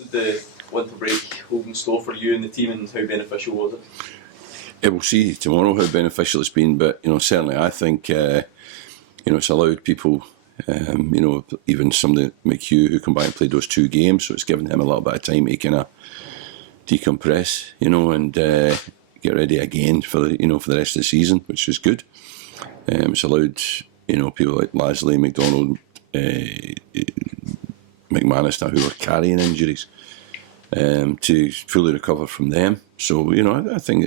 did the winter break hold in store for you and the team, and how beneficial was it? We'll see tomorrow how beneficial it's been, but certainly I think it's allowed people, even somebody McGhee who come back and played those 2 games, so it's given him a little bit of time to kind of decompress, and get ready again for the rest of the season, which is good. It's allowed people like Lasley, McDonald, McManus now, who are carrying injuries, to fully recover from them. So I think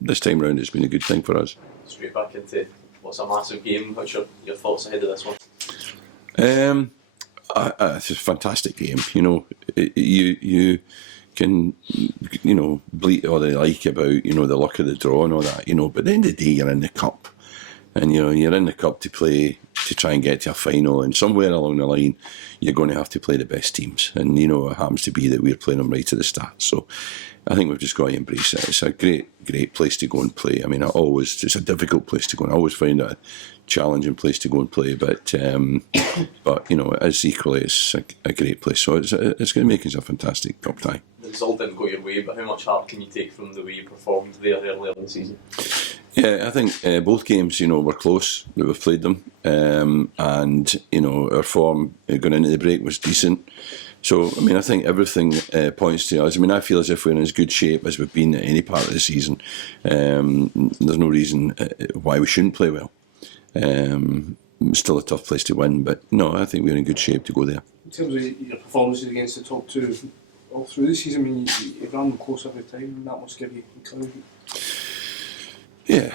this time round it's been a good thing for us. Straight back into what's a massive game. What's your thoughts ahead of this one? It's a fantastic game. You can bleat all they like about the luck of the draw and all that. But at the end of the day, you're in the cup, and you're in the cup to try and get to a final, and somewhere along the line you're going to have to play the best teams, and it happens to be that we're playing them right at the start. So I think we've just got to embrace it. It's a great place to go and play. I mean, it's a difficult place to go, and I always find it a challenging place to go and play, but it's equally it's a great place. So it's going to make us a fantastic cup tie. The result didn't go your way, but how much heart can you take from the way you performed there earlier in the season? Yeah, I think both games, were close that we've played them, and our form going into the break was decent. So, I mean, I think everything points to us. I mean, I feel as if we're in as good shape as we've been at any part of the season. There's no reason why we shouldn't play well. Still a tough place to win, but no, I think we're in good shape to go there. In terms of your performances against the top 2 all through the season, I mean, you've run them close every time, and that must give you encouragement. Yeah,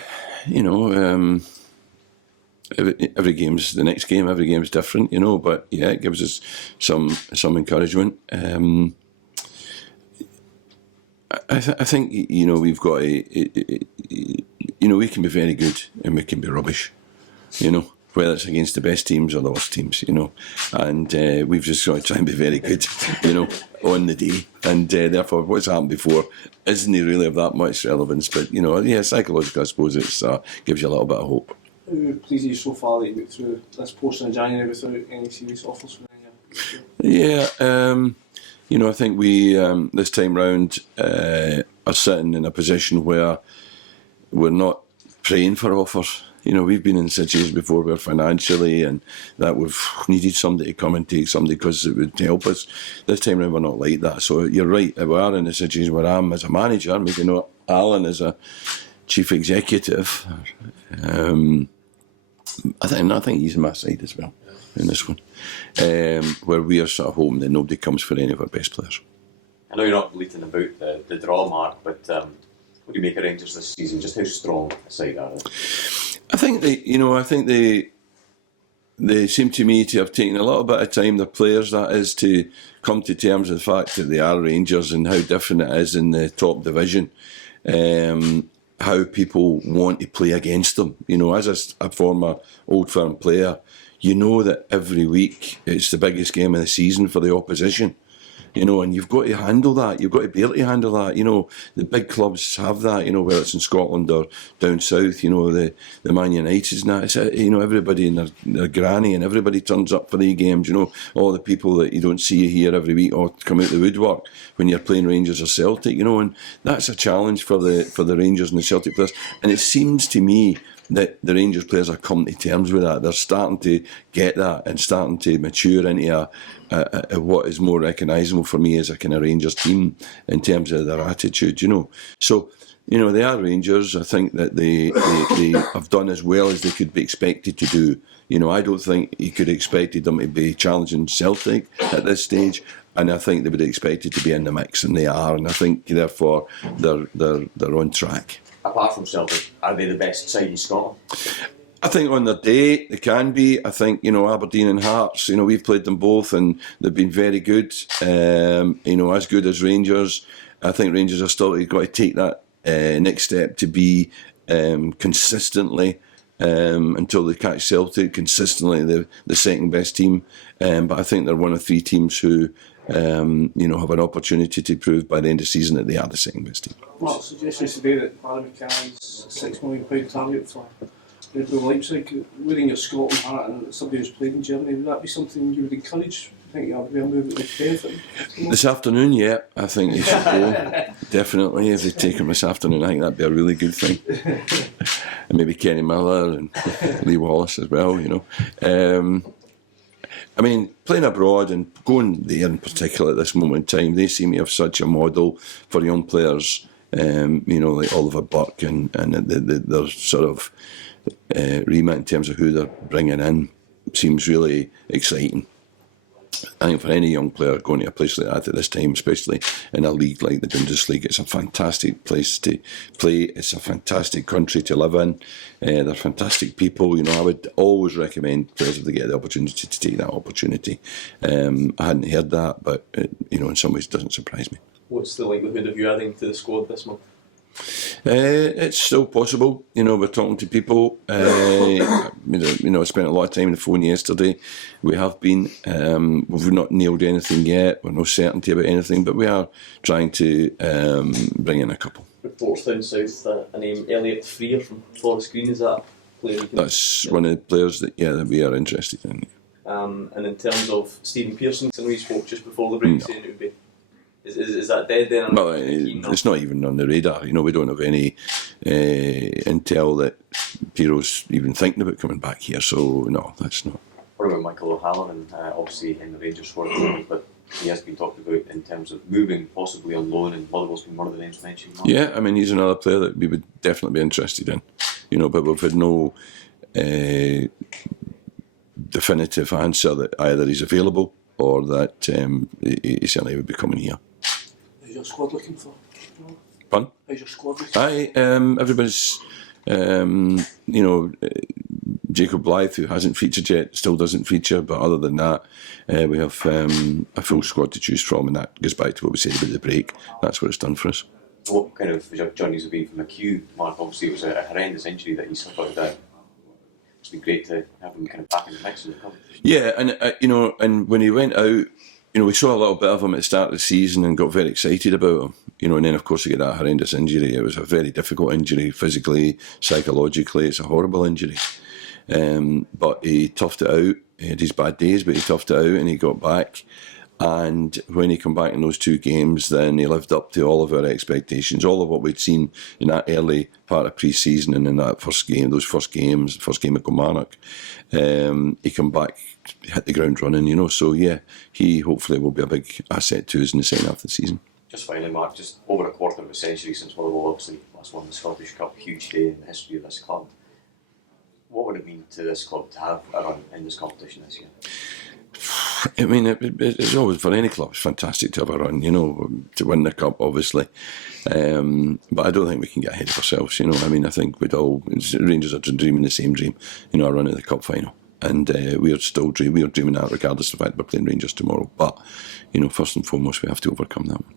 every game's the next game. Every game's different, But yeah, it gives us some encouragement. I think we've got we can be very good and we can be rubbish. Whether it's against the best teams or the worst teams, and we've just got to try and be very good, on the day, and therefore what's happened before isn't really of that much relevance, but psychologically I suppose it gives you a little bit of hope. How pleased are you so far that you got through this portion of January without any serious offers from any? Yeah, I think we this time round are sitting in a position where we're not praying for offers. We've been in situations before where financially and that we've needed somebody to come and take somebody because it would help us. This time round we're not like that. So you're right, we are in a situation where I'm as a manager, maybe not Alan as a chief executive. I think he's on my side as well in this one, where we are sort of hoping that nobody comes for any of our best players. I know you're not bleating about the draw, Mark, but what do you make of Rangers this season? Just how strong a side are they? I think they seem to me to have taken a little bit of time, the players that is, to come to terms with the fact that they are Rangers and how different it is in the top division. How people want to play against them. As a former Old Firm player, that every week it's the biggest game of the season for the opposition. And you've got to handle that. You've got to be able to handle that. The big clubs have that, whether it's in Scotland or down south, the Man Uniteds and that. It's, everybody and their granny and everybody turns up for the games, all the people that you don't see here every week or come out the woodwork when you're playing Rangers or Celtic, and that's a challenge for the Rangers and the Celtic players. And it seems to me that the Rangers players are coming to terms with that. They're starting to get that and starting to mature into a what is more recognisable for me as a kind of Rangers team in terms of their attitude, So, they are Rangers. I think that they have done as well as they could be expected to do. I don't think you could have expected them to be challenging Celtic at this stage, and I think they would have expected to be in the mix, and they are, and I think therefore they're on track. Apart from Celtic, are they the best side in Scotland? I think on their day they can be. I think Aberdeen and Hearts. We've played them both and they've been very good. As good as Rangers. I think Rangers are still got to take that next step to be consistently until they catch Celtic. Consistently the second best team. But I think they're one of 3 teams who have an opportunity to prove by the end of the season that they are the second best team. Well, suggestions today that Barry McCann's £6 million target for Red Bull Leipzig, wearing your Scotland hat and somebody who's played in Germany, would that be something you would encourage think that'll be a move that would benefit him. This afternoon, yeah, I think he should go. Definitely, if they take him this afternoon, I think that'd be a really good thing. And maybe Kenny Miller and Lee Wallace as well, you know. I mean, playing abroad and going there in particular at this moment in time, they seem to have such a model for young players, you know, like Oliver Burke and their sort of remit in terms of who they're bringing in seems really exciting. I think for any young player going to a place like that at this time, especially in a league like the Bundesliga, it's a fantastic place to play. It's a fantastic country to live in. They're fantastic people. You know, I would always recommend players if they get the opportunity to take that opportunity. I hadn't heard that, but you know, in some ways, it doesn't surprise me. What's the likelihood of you adding to the squad this month? It's still possible. You know, we're talking to people. You know, I spent a lot of time on the phone yesterday. We have been. We've not nailed anything yet. We've no certainty about anything, but we are trying to bring in a couple. Reports down south, a name Elliot Freer from Forest Green, is that a player you can... That's one of the players that we are interested in. And in terms of Stephen Pearson, I know you spoke just before the break saying it would be... Is that dead then? Well, it's not even on the radar. You know, we don't have any intel that Piro's even thinking about coming back here. So no, that's not. What about Michael O'Halloran? Obviously in the Rangers squad, but he has been talked about in terms of moving, possibly on loan, and Motherwell's been one of the names mentioned. Yeah, I mean, he's another player that we would definitely be interested in. You know, but we've had no definitive answer that either he's available or that he certainly would be coming here. How's your squad looking for? Pardon? How's your squad looking? Everybody's, you know, Jacob Blythe, who hasn't featured yet, still doesn't feature, but other than that, we have a full squad to choose from, and that goes back to what we said about the break. That's what it's done for us. What kind of journeys have been from McGhee? Mark, obviously it was a horrendous injury that he suffered. It's been great to have him kind of back in the mix in the club. Yeah, and you know, and when he went out, you know, we saw a little bit of him at the start of the season and got very excited about him. You know, and then of course he got that horrendous injury. It was a very difficult injury, physically, psychologically. It's a horrible injury. But he toughed it out. He had his bad days, but he toughed it out and he got back. And when he came back in those two games, then he lived up to all of our expectations, all of what we'd seen in that early part of pre-season and in that first game, first game at Kilmarnock. He came back, hit the ground running, you know. So yeah, he hopefully will be a big asset to us in the second half of the season. Just finally, Mark, just over a quarter of a century since Motherwell obviously last won the Scottish Cup, huge day in the history of this club. What would it mean to this club to have a run in this competition this year? I mean, it's always, for any club, it's fantastic to have a run, you know, to win the cup, obviously. But I don't think we can get ahead of ourselves, you know. I mean, I think Rangers are dreaming the same dream, you know, a run at the cup final. And we are dreaming that regardless of the fact we're playing Rangers tomorrow. But, you know, first and foremost, we have to overcome that one.